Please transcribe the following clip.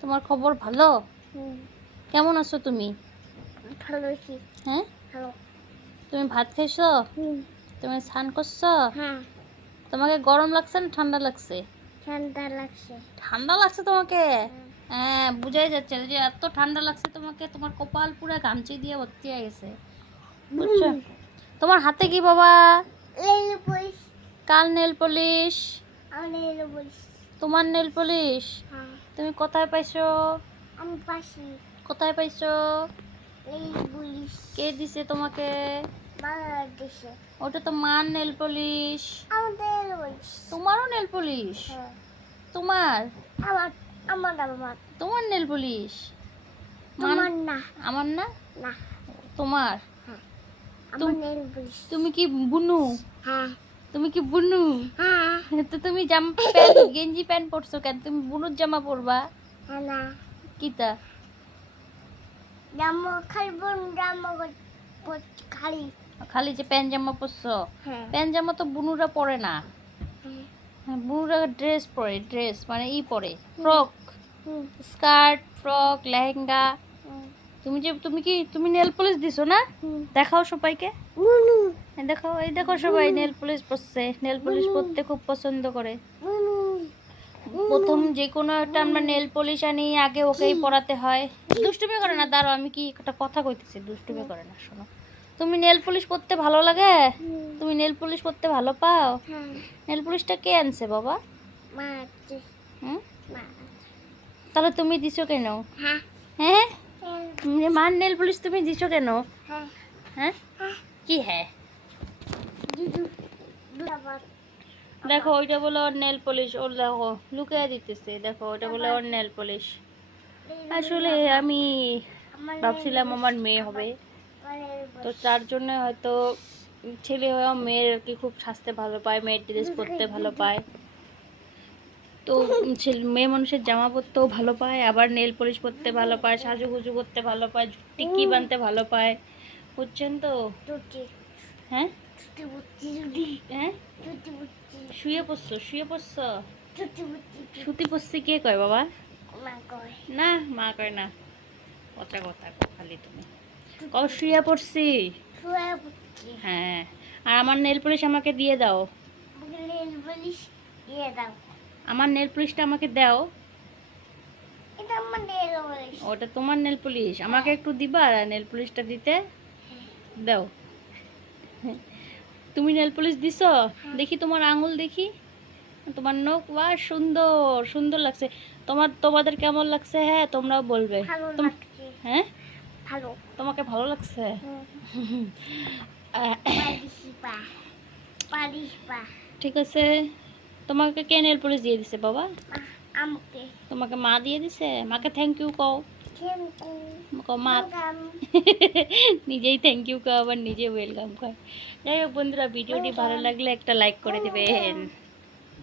তোমার খবর ভালো? কেমন আছো তুমি? ভালো আছি। হ্যাঁ, ভালো। তুমি ভাত খাইছো? তুমি স্নান করছো? হ্যাঁ, তোমাকে গরম লাগছে না ঠান্ডা লাগছে? ঠান্ডা লাগছে। ঠান্ডা লাগছে তোমাকে? হ্যাঁ, বুঝাই যাচ্ছে যে এত ঠান্ডা লাগছে তোমাকে। তোমার কপাল পুরো গামছি দিয়ে ভর্তি হয়ে গেছে, বুঝছো? তোমার হাতে কি বাবা? Nail polish. কার নেল পলিশ? আমার নেল পলিশ। তোমার নেল পলিশ? হ্যাঁ, তুমি কোথায় পাইছো? আমি পাশি। কোথায় পাইছো? Nail polish. কে দিছে তোমাকে? বাংলাদেশে। ওটা তো মার নেল পলিশ। আমার নেল পলিশ। তোমারও নেল পলিশ? হ্যাঁ, তোমার? আমার আমার তোমার নেল পলিশ? তোমার না। আমার না? না, তোমার? হ্যাঁ, আমার নেল পলিশ। তুমি কি বুনু? হ্যাঁ, তুমি কি বুনু? হ্যাঁ, তো তুমি জামা প্যান্ট গেঞ্জি প্যান্ট পরছো কেন? তুমি বুনুর জামা পরবা? হ্যাঁ না। কিতা? জামা খাইবো জামা খালি। খালি যে প্যান্ট জামা পরছো? হ্যাঁ, প্যান্ট জামা তো বুনুরা পরে না। হ্যাঁ, হ্যাঁ, বুনুরা ড্রেস পরে, ড্রেস মানে পরে ফ্রক, হুম, স্কার্ট, ফ্রক, লেহেঙ্গা। হুম, তুমি নেল পলিশ দিছো না? হুম। দেখাও সবাইকে। বুনু, এই দেখো সবাই নেল পলিশ পরছে। নেল পলিশ পরতে খুব পছন্দ করে। বুনু, প্রথম যে কোনো একটা আমরা নেল পলিশ আনি, আগে ওকেই পরাতে হয়। দুষ্টুমি করে না, দাঁড়াও আমি কি একটা কথা কইতেছি। দুষ্টুমি করে না, শোনো। তুমি নেল পলিশ পরতে ভালো লাগে? তুমি নেল পলিশ পরতে ভালো পাও? হ্যাঁ, নেল পলিশটা কে আনছে বাবা? মা, হুম, মা, তাহলে তুমি দিছো কেন? হ্যাঁ, হ্যাঁ, হ্যাঁ, মার নেল পলিশ তুমি দিছো কেন? হ্যাঁ, হ্যাঁ, হ্যাঁ, কি হ্যাঁ? দুদু, আবার, দেখো ওইটা বলে ওর নেল পলিশ। ওর দেখো লুকিয়ে দিতেছে। দেখো ওইটা বলে ওর নেল পলিশ। আসলে আমি ভাবছিলাম আমার মেয়ে হবে, তো তার জন্য হয়তো ছেলে হয়েও মেয়ের আর কি খুব সাজতে ভালো পায়, মেয়ের ড্রেস পরতে ভালো পায়। তো মেয়ে মানুষের জামা পরতেও ভালো পায়, আবার নেল পলিশ পরতে ভালো পায়, সাজুগুজু করতে ভালো পায়, টিকি বানতে ভালো পায়, বুঝছেন তো? হ্যাঁ, হ্যাঁ, শুয়ে পড়ছো? শুয়ে পড়ছো? সুতি পড়ছি কে কয় বাবা? না, মা কয় না। কথা কথা খালি তুমি কও শুয়ে পড়ছি। হ্যাঁ, আর আমার নেল পলিশ আমাকে দিয়ে দাও। আমার নেল পলিশটা আমাকে দাও। ওটা তোমার নেল পলিশ, আমাকে একটু দিবা নেল পলিশটা দিতে। দাও। তুমি নেল পলিশ দিছো? দেখি তোমার আঙুল দেখি। তোমার নখ বাহ, সুন্দর সুন্দর লাগছে। তোমাদের কেমন লাগছে? হ্যাঁ, তোমরাও বলবে। হ্যাঁ, ভালো। তোমাকে ভালো লাগছে? ঠিক আছে। তোমাকে কে নেল পলিশ দিয়ে দিছে বাবা? আমাকে। তোমাকে মা দিয়ে দিছে? মাকে থ্যাংক ইউ কও। মা নিজেই থ্যাংক ইউ কও, আবার নিজে ওয়েলকাম কয়। যাই হোক বন্ধুরা, ভিডিওটি ভালো লাগলে একটা লাইক করে দিবেন।